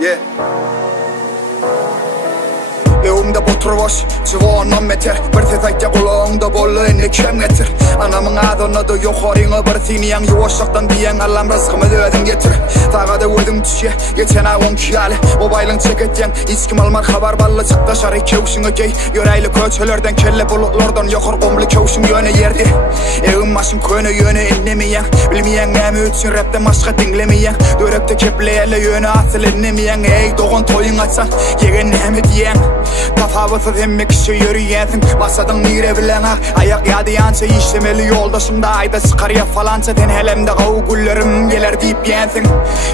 Yeah. Evimde botur boş, çıvağından meter. Bir tetayca kulağında bollu enli kem getir. Anamın adını da yukarına bir tiniyen yuvaşaktan diyen Allah'ım rızkımı da ödüm getir. Tağa da ödüm düşe, geçen ay 10 kiyali. Mobaylın çeketyen, iskim almar haber ballı çıkta şarı kevşini gey. Yöreyli köçelerden kelle bulutlardan yukarı komlu kevşin yöne yerdi. Evim maşım köyne yöne inlemeyen. Bilmeyen nemi üçün rapten başka dinlemeyen. Dörepte kepleyeli yöne asıl inlemeyen. Ey doğun toyun açsan, yegen nemi diyen. Tafavıtsız emmek işe yürüyensin. Basadın nire bilen ha. Ayak yadiyansa işlemeli yoldaşım da ayda sıkar ya falansa. Den helemde kavu güllerim gelir deyip yensin.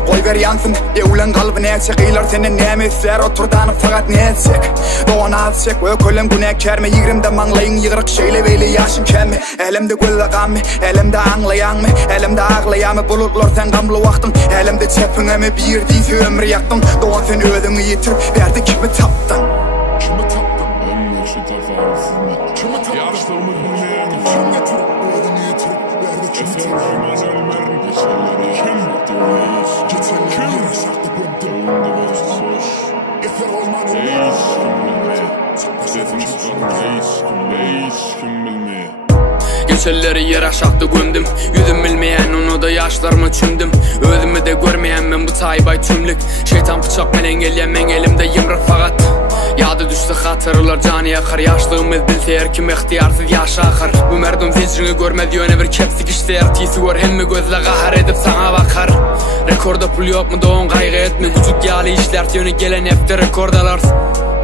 Koy ver yansın, devlen kalbine etsek. İler senin nemesler oturdanıp fakat ne etsek. Doğan atsek, ökölem güne kerme. Yigrimde manglayın yığırık şeyle beyle yaşın kelme. Elimde gülle gammi, elimde anlayan mı? Elimde ağlayan mı? Bulutlar sen gamlı vaktın. Elimde çepine mi bir deyse ömrü yaktın. Doğan sen ödünü yitirip verdi kimi taptın. Kimi taptın? Ömür şu tafavsız mı? Kimi taptın? Yaşlarımı bilmeyen kimi getirip ödünü yitirip verdi kimi taptın? Efendim ölmerin geçerleri kim diyoruz? Geçerleri yere şartı gömdüm. Doğumda varız boş. Efer olman olmaz. Sesimiz kalın kim bilmeye. Geçerleri yer aşaktı gömdüm. Yüzüm bilmeyen onu da yaşlarımı çümdüm. Özümü de görmeyen ben bu taybay tümlük. Şeytan bıçak men engelleyen men elimde yımrık fakat. Yadı düştü hatırlar canı yakar. Yaşlığımız bilse her kim ihtiyarsız yaşa akar. Bu merdum zecrini görmedi yöne bir kepsik işler. Tisi gör hemmi gözle kahar edip sana bakar. Rekorda pul yok mu doğun kaygı etme. Küçük yağlı işler yönü gelen hepte rekordalar.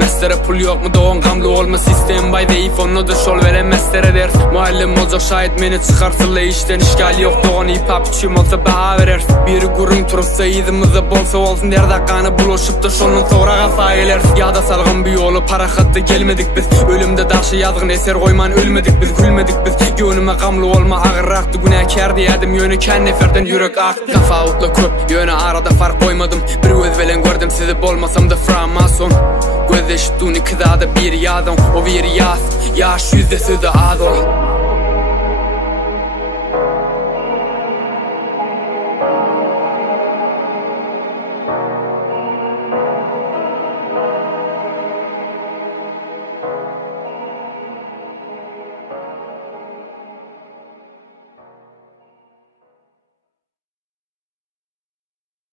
Mestere pul yok mu doğun gamlı olma sistem bay deyip onu da şol veren mestere der. Muallim olacak şahit meni çıkarsıla işten işgal yok doğun hip hop içim olsa baha verer. Biri gurun turupsa izimizde bolsa olsun der dakanı buluşup da şonun sonra kafa eler. Ya da salgın bir yolu para kattı gelmedik biz. Ölümde daşı yazgın eser koyman ölmedik biz gülmedik biz. Gönüme gamlı olma ağır aktı günahkar diyedim yönü kendi neferden yürek aktı. Tafavutla köp yönü arada fark koymadım. Bir göz velen gördüm sizi bolmasam da framason. Göz eşittuğunu kızada bir yazın o bir yaz. Yaş yüzdesi de az ol.